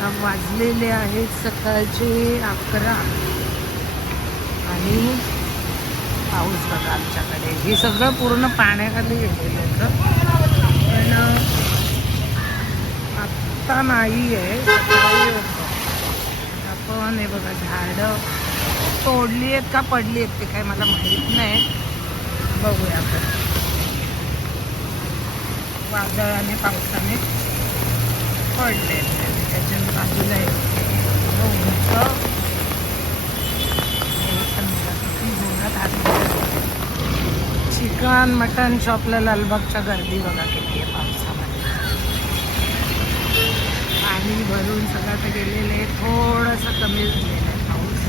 वाजलेले आहेत सकाळचे 11 आणि पाऊस बघा आमच्याकडे. हे सगळं पूर्ण पाण्याखाली गेलेलं होतं पण आत्ता नाही आहे, सकाळी होतं. आपण हे बघा झाडं तोडली आहेत का पडली आहेत ते काय मला माहीत नाही. बघूया आपण. वादळाने पावसाने पडले त्याच्या बाजूला चिकन मटन शॉपला लालबागच्या गर्दी बघा किती आहे पावसामध्ये. पाणी भरून सगळं गेलेलं आहे, थोडंसं कमी झालेलं आहे पाऊस.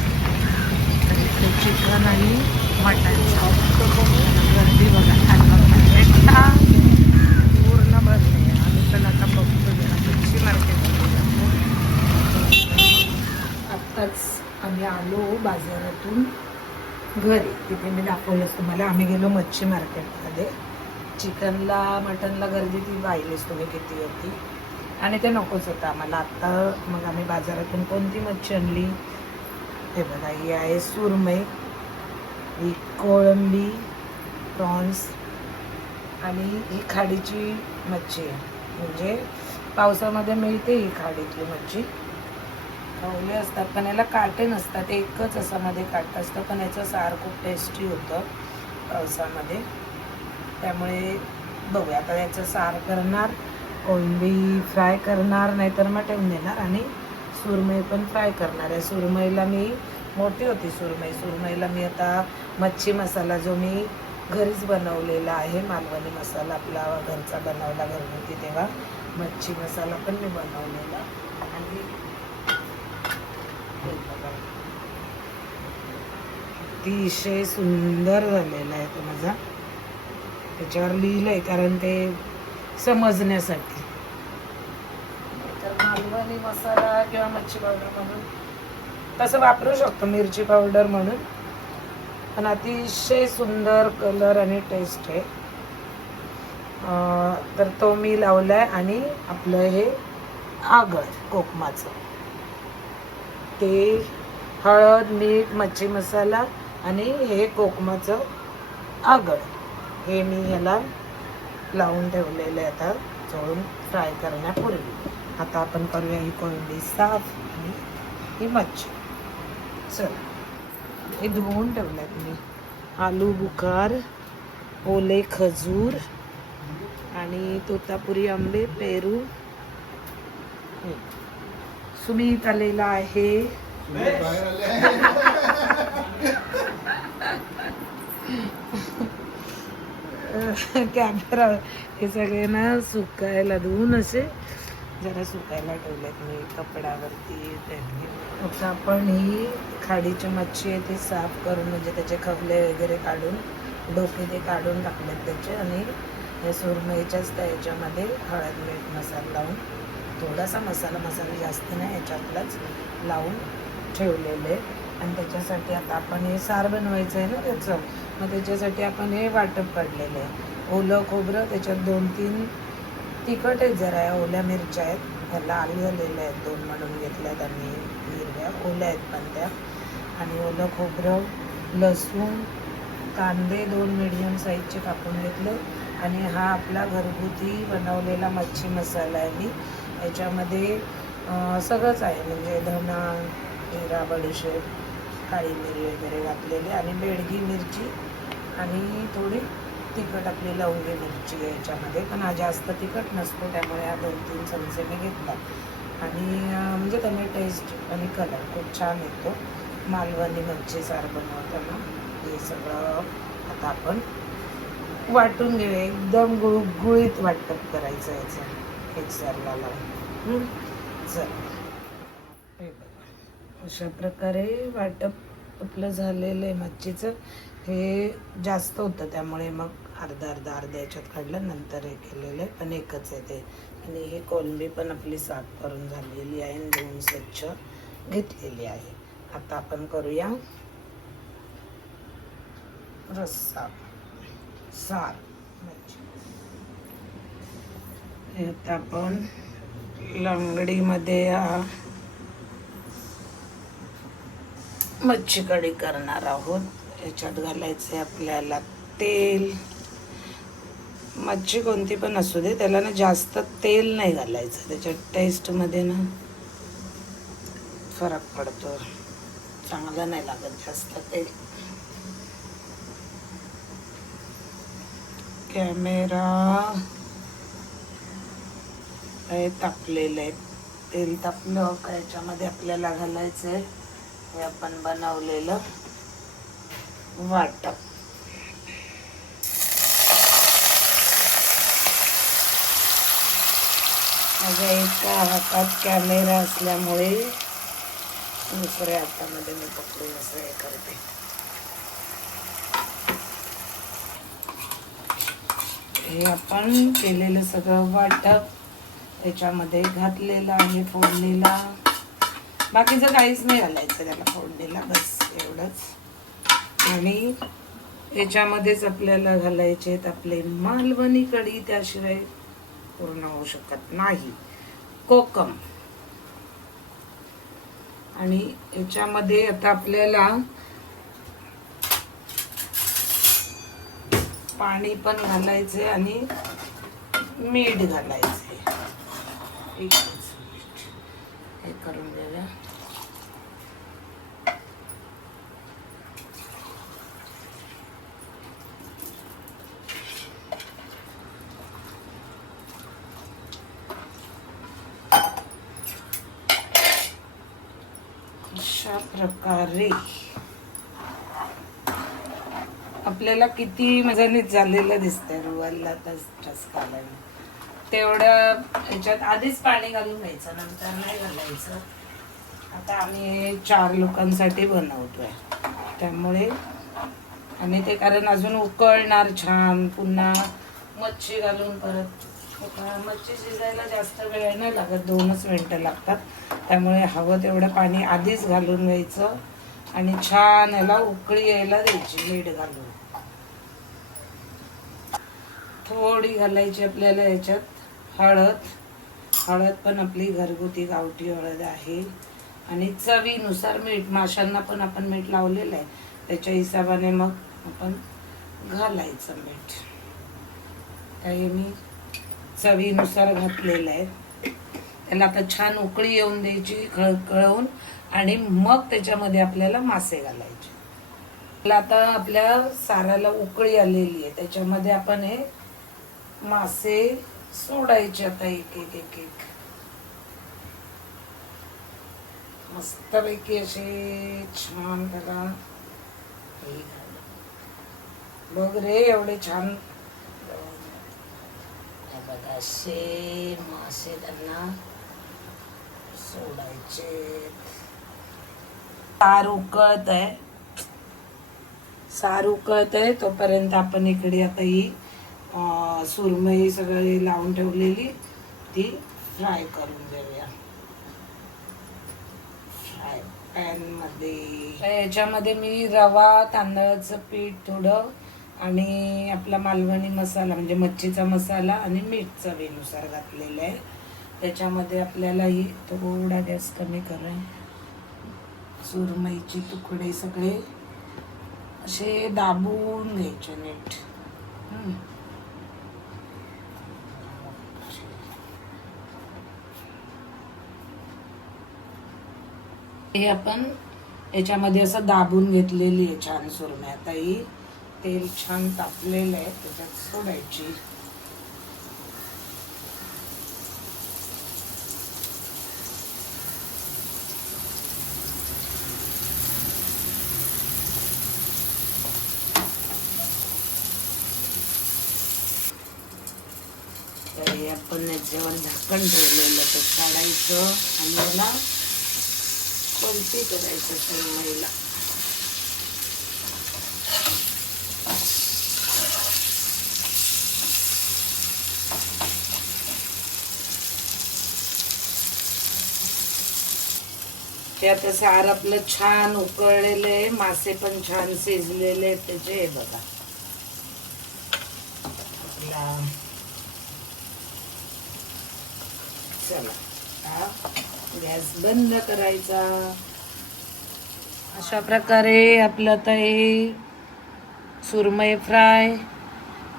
तर इथे चिकन आणि मटन शॉप गर्दी बघा लालबागला पूर्ण भरले. आम्ही पण आता बघतो जरा मच्छी मार्केट. आत्ताच आम्ही आलो बाजारातून घरी. तिथे मी दाखवलंच तुम्हाला. आम्ही गेलो मच्छी मार्केटमध्ये. चिकनला मटनला गर्दी ती पाहिलीच तुम्ही किती होती आणि ते नकोच होतं आम्हाला आत्ता. मग आम्ही बाजारातून कोणती मच्छी आणली हे बघा. ही आहे सुरमई, ही कोळंबी प्रॉन्स आणि ही खाडीची मच्छी आहे. म्हणजे पावसामध्ये मिळते ही खाडीतली मच्छी. ओले असतात पण याला काटे नसतात, एकच असं मध्ये काट असतं पण याचं सार खूप टेस्टी होतं पावसामध्ये. त्यामुळे बघूया आता याचं सार करणार, कोळंबी फ्राय करणार, नाहीतर मग ठेवून देणार आणि सुरमई पण फ्राय करणार आहे. सुरमईला मी मोठी होती सुरमईला मी आता मच्छी मसाला जो मी घरीच बनवलेला आहे, मालवणी मसाला आपला घरचा बनवला घरगुती, तेव्हा मच्छी मसाला पण मी बनवलेला. आणि अतिशय सुंदर झालेला आहे तो माझा. त्याच्यावर लिहिलं आहे कारण ते समजण्यासाठी. तर मालवणी मसाला किंवा मच्छी पावडर म्हणून तसं वापरू शकतो, मिरची पावडर म्हणून. पण अतिशय सुंदर कलर आणि टेस्ट आहे. तर तो मी लावलाय. आणि आपलं हे आगळ कोकमाचं, ते हळद मीठ मच्छी मसाला आणि हे कोकमाचं आगळ हे मी ह्याला लावून ठेवलेलं आहे आता चोळून फ्राय करण्यापूर्वी. आता आपण करूया ही कोळंबी साफ आणि ही मच्छी. चला हे धुवून ठेवलं आहे मी. आलू बुखार, ओले खजूर आणि तोतापुरी आंबे, पेरू, सुमित आलेला आहे. कॅमेरा हे सगळे ना सुकायला धुवून असे जरा सुकायला ठेवलेत मी कपड्यावरती. फक्त आपण ही खाडीची मच्छी आहे ती साफ करून, म्हणजे त्याचे खवले वगैरे काढून, डोके ते काढून टाकलेत त्याचे. आणि हे सुरमईच्याच त्याच्यामध्ये हळद मीठ मसाला लावून, थोडासा मसाला जास्त नाही याच्यातलाच लावून ठेवलेले. आणि त्याच्यासाठी आता आपण हे सार बनवायचं आहे ना त्याचं, मग त्याच्यासाठी आपण हे वाटप काढलेलं आहे. ओलं खोबरं, त्याच्यात 2-3 तिखट आहेत, जरा ओल्या मिरच्या आहेत, ह्याला आलू झालेले आहेत 2 म्हणून घेतल्यात आणि हिरव्या ओल्या आहेत पण त्या. आणि ओलं खोबरं, लसूण, कांदे 2 मीडियम साईजचे कापून घेतले. आणि हा आपला घरगुती बनवलेला मच्छी मसाला आहे. मी याच्यामध्ये सगळंच आहे, म्हणजे धना, जिरा, बडीशेप, काळी मिरी वगैरे घातलेली आणि बेडगी मिरची आणि थोडी तिखट आपली लवंगी मिरची आहे याच्यामध्ये. पण हा जास्त तिखट नसतो त्यामुळे हा 2-3 चमचे मी घेतला. आणि म्हणजे त्याने टेस्ट आणि कलर खूप छान येतो मालवणी मच्छी सार बनवताना. हे सगळं आता आपण वाटून घेऊया. एकदम गुळगुळीत वाटप करायचं याचं मिक्सरला लावून. चल अशा प्रकारे वाटप आपलं झालेलं आहे मच्छीचं. हे जास्त होतं त्यामुळे मग अर्धा याच्यात काढलं, नंतर हे केलेलं आहे, पण एकच आहे ते. आणि ही कोळंबी पण आपली साफ करून झालेली आहे आणि धुवून स्वच्छ घेतलेली आहे. आता आपण करूया रस्सा सार मच्छी. हे आता आपण लंगडीमध्ये हा मच्छी कढी करणार आहोत. याच्यात घालायचं आहे आपल्याला तेल. मच्छी कोणती पण असू दे, त्याला ना जास्त तेल नाही घालायचं, त्याच्यात टेस्टमध्ये ना फरक पडतो, चांगलं नाही लागत जास्त तेल. कॅमेरा हे तापलेलं आहे. तेल तापलं का याच्यामध्ये आपल्याला घालायचं आहे हे आपण बनवलेलं वाटप. माझ्या एका हातात कॅमेरा असल्यामुळे दुसऱ्या हातामध्ये मी पकडून असं हे करते. हे आपण केलेलं सगळं वाटप याच्यामध्ये घातलेलं आहे फोडणीला. बाकीचं काहीच नाही घालायचं त्याला फोडणीला, बस एवढंच. आणि याच्यामध्येच आपल्याला घालायचे आहेत आपले मालवणी कढी, त्याशिवाय पूर्ण होऊ शकत नाही, कोकम. आणि याच्यामध्ये आता आपल्याला पाणी पण घालायचे आणि मीठ घालायचे. हे करून घेऊया. अशा प्रकारे आपल्याला किती मजानीच झालेलं दिसतंय रुवालला घालायला. तेवढ्या ह्याच्यात आधीच पाणी घालून घ्यायचं, नंतर नाही घालायचं. आता आम्ही 4 लोकांसाठी बनवतोय त्यामुळे, आणि ते कारण अजून उकळणार छान, पुन्हा मच्छी घालून परत. मच्छी शिजायला जास्त वेळ नाही लागत, 2च मिनटं लागतात. त्यामुळे हवं तेवढं पाणी आधीच घालून घ्यायचं आणि छान याला उकळी यायला द्यायची मीठ घालून. थोडी घालायची आपल्याला याच्यात हळद. हळद पण आपली घरगुती गावठी हळद आहे. आणि चवीनुसार मीठ. माशांना पण आपण मीठ लावलेलं आहे, त्याच्या हिशोबाने मग आपण घालायचं मीठ. हे मी चवीनुसार घातलेलं आहे. त्याला आता छान उकळी येऊन द्यायची कळवून, आणि मग त्याच्यामध्ये आपल्याला मासे घालायचे. आता आपल्या साराला उकळी आलेली आहे, त्याच्यामध्ये आपण हे मासे सोडायचे आता एक एक एक एक. मस्तपैकी असे छान त्याला बघ रे, एवढे छान बघा असे मासे त्यांना सोडायचे. सार उकळत आहे, सार उकळत आहे तोपर्यंत आपण इकडे आता ही सुरमई सगळी लावून ठेवलेली ती फ्राय करून घेऊया फ्राय पॅन मध्ये. याच्यामध्ये मी रवा, तांदळाचं पीठ थोडं आणि आपला मालवणी मसाला म्हणजे मच्छीचा मसाला आणि मीठ चवीनुसार घातलेलं आहे. त्याच्यामध्ये आपल्याला ही थोडा गॅस कमी करा. सुरमईचे तुकडे सगळे असे दाबून घ्यायचे नीट. हे आपण याच्यामध्ये असं दाबून घेतलेली आहे छान सुरमई. आता ही तेल छान तापलेलं आहे, त्याच्यात सोडायची. तर आपण याच्यावर झाकण ठेवलेलं तर काढायचं आणि याला पलटी करायचं सुरमईला. ते आता सार आपलं छान उकळलेलं आहे, मासे पण छान शिजलेले आहेत त्याचे. हे बघा आपला चला हा गॅस बंद करायचा. अशा प्रकारे आपलं आता हे सुरमई फ्राय,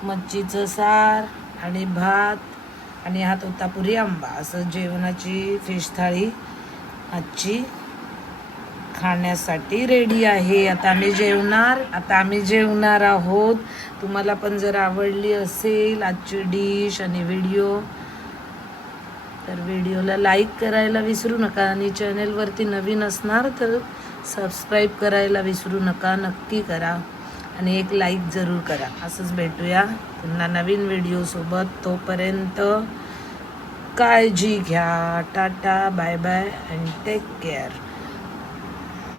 मच्छीचं सार आणि भात आणि हा तोतापुरी आंबा असं जेवणाची फिश थाळी आजची खाण्यासाठी रेडी आहे. आता आम्ही जेवणार आहोत. तुम्हाला पण जर आवडली असेल आजची डिश आणि व्हिडिओ तर व्हिडिओला लाईक करायला विसरू नका आणि चॅनेलवरती नवीन असणार तर सबस्क्राईब करायला विसरू नका. नक्की करा आणि एक लाईक जरूर करा. असंच भेटूया पुन्हा नवीन व्हिडिओसोबत. तोपर्यंत काळजी घ्या. टाटा bye bye and take care.